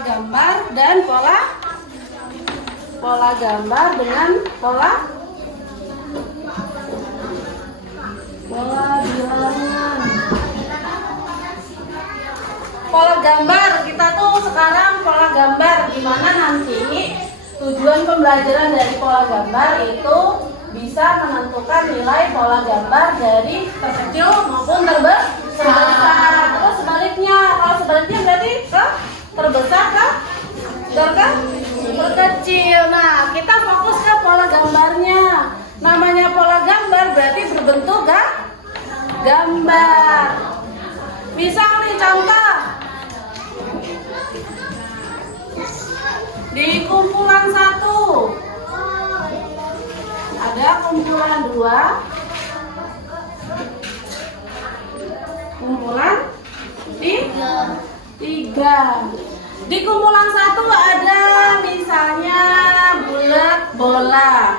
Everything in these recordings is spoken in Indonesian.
Gambar dan pola gambar dengan pola bilangan. Pola gambar kita tuh sekarang pola gambar, dimana nanti tujuan pembelajaran dari pola gambar itu bisa menentukan nilai pola gambar dari terkecil maupun terbesar. Terus sebaliknya, kalau sebaliknya berarti terbesar ke terkecil. Nah, kita fokus ke pola gambarnya. Namanya pola gambar berarti berbentuk gambar. Misal nih contoh, di kumpulan 1 ada kumpulan 2, kumpulan 3. Di kumpulan 1 ada misalnya bulat bola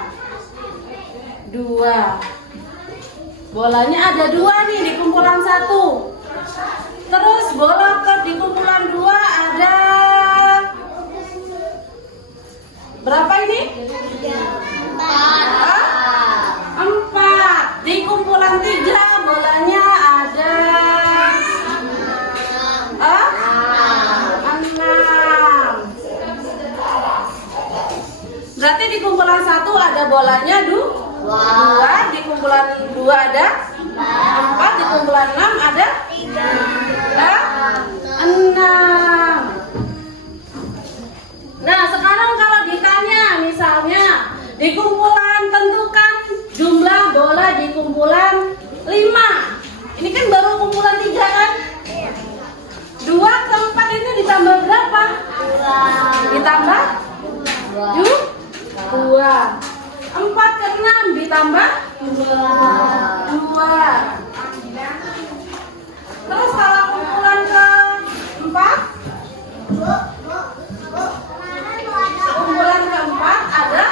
2. Bolanya ada 2 nih di kumpulan 1. Terus bola di kumpulan 2 ada berapa ini? 4. Di kumpulan 3 bolanya ada 6. Berarti di kumpulan 1 ada bolanya 2, di kumpulan 2 ada 4, di kumpulan 6 ada 6. Nah, sekarang kalau ditanya misalnya di kumpulan, tentukan jumlah bola di kumpulan 5. Ini kan baru kumpulan 3 kan? 2 ke 4 ini ditambah berapa? 2. Ditambah 2. 4 ke 6 ditambah 2. Terus kalau kumpulan ke 4, kumpulan keempat ada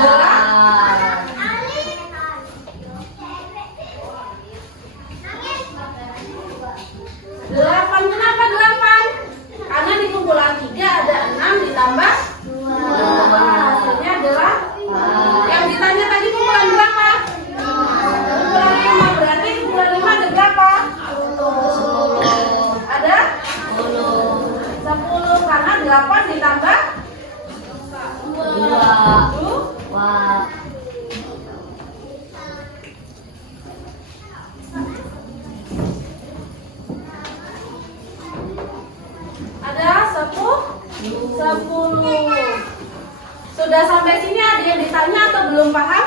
8. Kenapa 8? Karena di kumpulan 3 ada 6 ditambah 2. Hasilnya adalah yang ditanya tadi kumpulan berapa? Kumpulan 5. Berarti kumpulan 5 ada berapa? Ada 10. Karena 8 ditambah 2. Ada 10. Sudah sampai sini ada yang ditanya atau belum paham?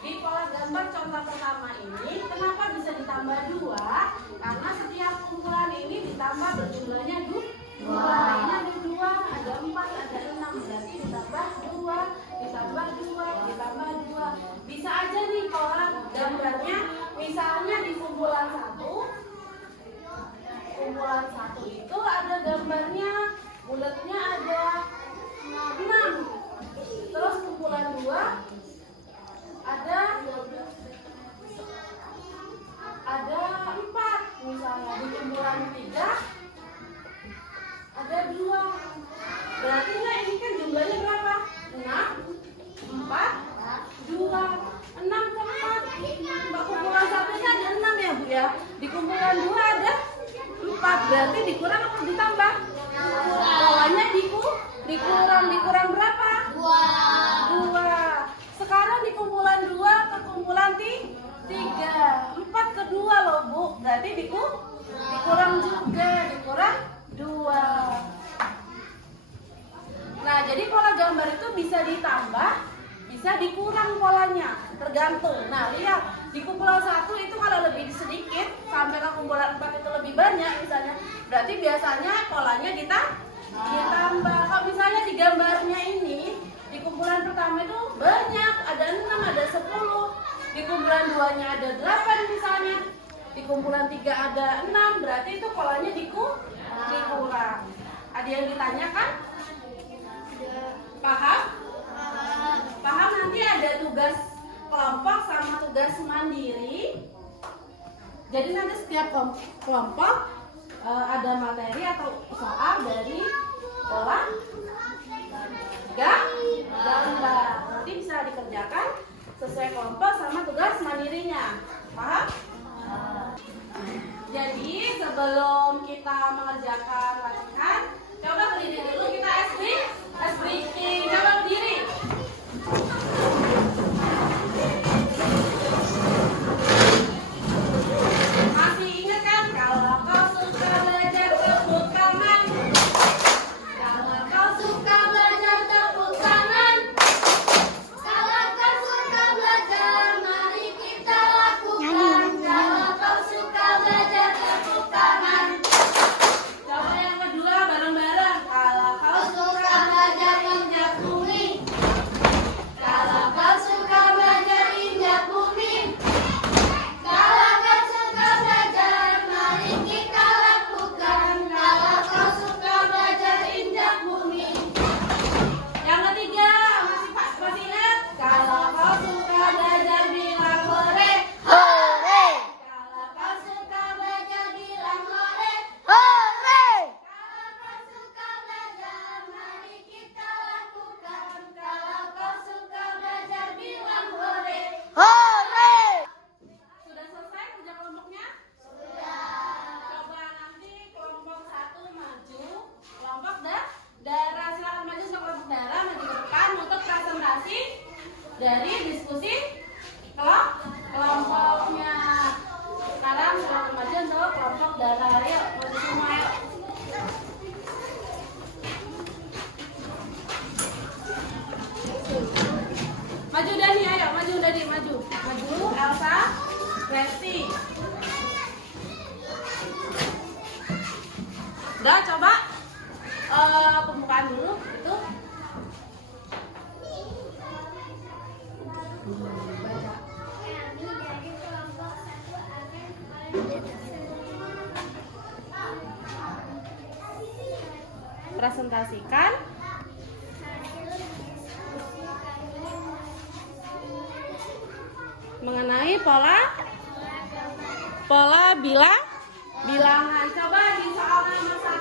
Di pola gambar contoh pertama ini, kenapa bisa ditambah 2? Karena setiap kumpulan ini ditambah berjumlahnya 2. Ini ada 2, ada 4, ada 6. Berarti ditambah 2, ditambah 2, ditambah 2. Bisa aja nih pola gambar Berarti dikurang atau ditambah? Polanya dikurang berapa? 2. Sekarang di kumpulan 2 ke kumpulan 3. 4 ke 2 loh Bu. Berarti dikurang juga, dikurang 2. Nah, jadi pola gambar itu bisa ditambah, bisa dikurang polanya, tergantung. Nah, lihat di kumpulan 1 itu kalau lebih sedikit sampai ke kumpulan 4 itu lebih banyak misalnya, berarti biasanya polanya ditambah. Kalau misalnya di gambarnya ini di kumpulan pertama itu banyak, ada 6, ada 10. Di kumpulan 2-nya ada 8 misalnya. Di kumpulan 3 ada 6, berarti itu polanya dikurang. Ada yang ditanyakan? Paham? Paham, nanti ada tugas kelompok sama tugas mandiri. Jadi nanti setiap kelompok ada materi atau soal dari pola gambar. Nanti bisa dikerjakan sesuai kelompok sama tugas mandirinya. Paham? Jadi sebelum kita mengerjakan latihan, coba berdiri dulu, kita S-breaking. Coba berdiri. Masih ingat kan? Kalau kau suka belajar tepuk tangan. Kalau kau suka belajar tepuk tangan. Kalau kau suka belajar, mari kita lakukan. Kalau kau suka belajar tepuk tangan. Coba yang kedua bareng-bareng. Kalau kau suka belajar injak bumi. Kalau kau suka belajar injak bumi. Kalau kau suka belajar, mari kita lakukan. Kalau kau suka belajar injak bumi. Yang ketiga, masih ingat? Kalau kau suka belajar bilang hore. Hore! Kalau kau suka belajar bilang hore. Hore! Kalau kau suka belajar, mari kita lakukan. Kalau kau suka belajar bilang hore. Hore! Sudah selesai kerja kelompoknya? Coba nanti kelompok 1 maju, kelompok darah silakan maju untuk kelompok darah, maju ke depan untuk presentasi dari diskusi kelompoknya. Sekarang silakan maju untuk kelompok darah. Ayo maju semua, ayo. Maju Dani, ayo maju Dani, maju Elsa, Resti. Udah, coba pembukaan dulu itu. Presentasikan mengenai pola bilangan. Coba di soal nomor 1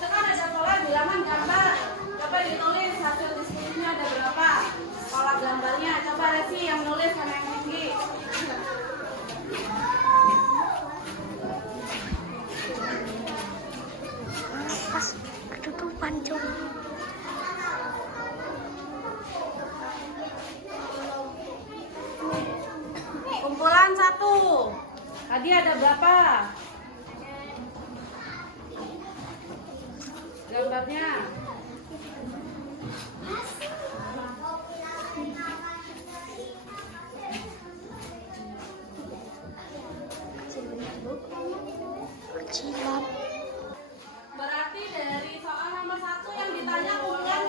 itu kan ada pola bilangan gambar. Coba ditulis hasil diskusinya ada berapa pola gambarnya. Coba Resi yang nulis sama yang tinggi. Pas ketutupan cok. Kumpulan 1 tadi ada berapa gambarnya? Kecilan. Berarti dari soal nomor 1 yang ditanya kumpulan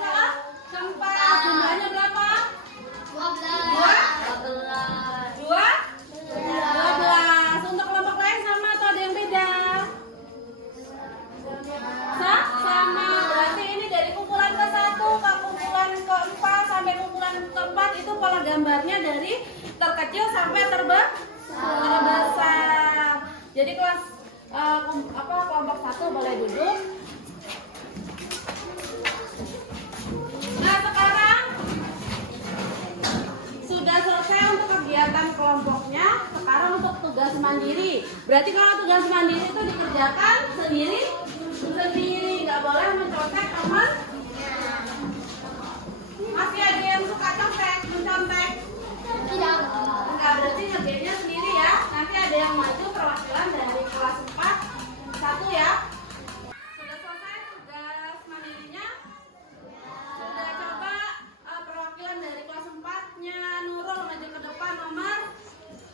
keempat, jumlahnya berapa? 12. Untuk kelompok lain sama atau ada yang beda? Sama. Berarti ini dari kumpulan ke-1 ke kumpulan ke-4 sampai kumpulan ke-4 itu pola gambarnya dari terkecil sampai terbesar. Jadi kelas kelompok 1 boleh duduk. Nah, sekarang sudah selesai untuk kegiatan kelompoknya. Sekarang untuk tugas mandiri. Berarti kalau tugas mandiri itu dikerjakan sendiri, nggak boleh mencontek teman. Masih ada yang suka mencontek? Tidak. Enggak, berarti ngerjainnya sendiri ya. Nanti ada yang maju perwakilan dari kelas 4. Satu ya. Sudah selesai tugas mandirinya? Sudah. Coba perwakilan dari kelas 4-nya Nurul maju ke depan nomor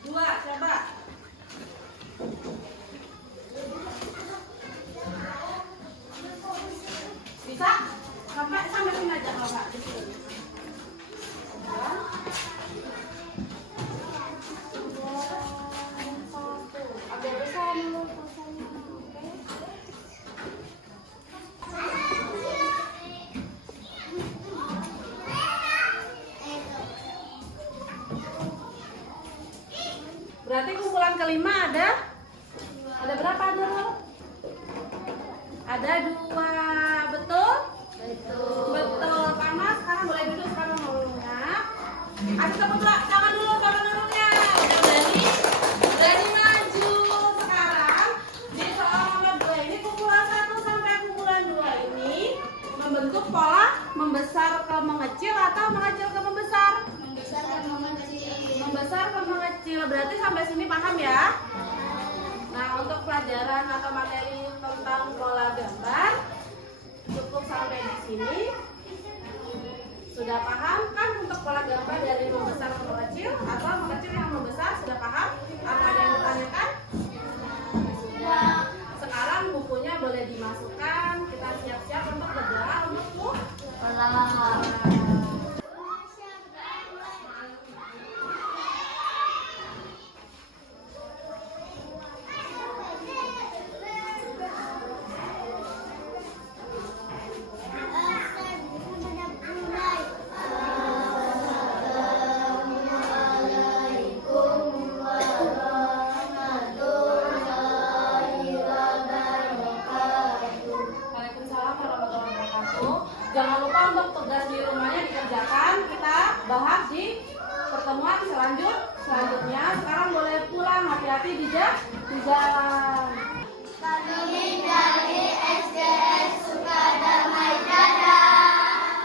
2. Coba. Bisa? Sampai sini aja Kakak di sini. Agak besar dulu pasangnya. Berarti kumpulan kelima ada berapa Nurul? Ada 2, betul? Betul. Karena sekarang boleh duduk sekarang Nurulnya. Ayo tepuk tangan dulu sama Nurulnya. Udah berani maju. Sekarang di soal nomor 2 ini kumpulan 1 sampai kumpulan 2 ini membentuk pola membesar ke mengecil atau mengecil ke membesar? Membesar ke mengecil. Berarti sampai sini paham ya? Nah, untuk pelajaran atau materi tentang pola gambar cukup sampai di sini. Sudah paham kan untuk pola gambar dari membesar ke mengecil atau mengecil yang membesar? Sudah paham? Apa ada yang ditanyakan? Sudah. Sekarang bukunya boleh dimasukkan. Kita siap-siap untuk berdoa untuk pulang. Jangan lupa untuk tugas di rumahnya dikerjakan. Kita bahas di pertemuan selanjutnya. Sekarang boleh pulang, hati-hati di jalan. Kami dari SDN Sukadamai, dadah.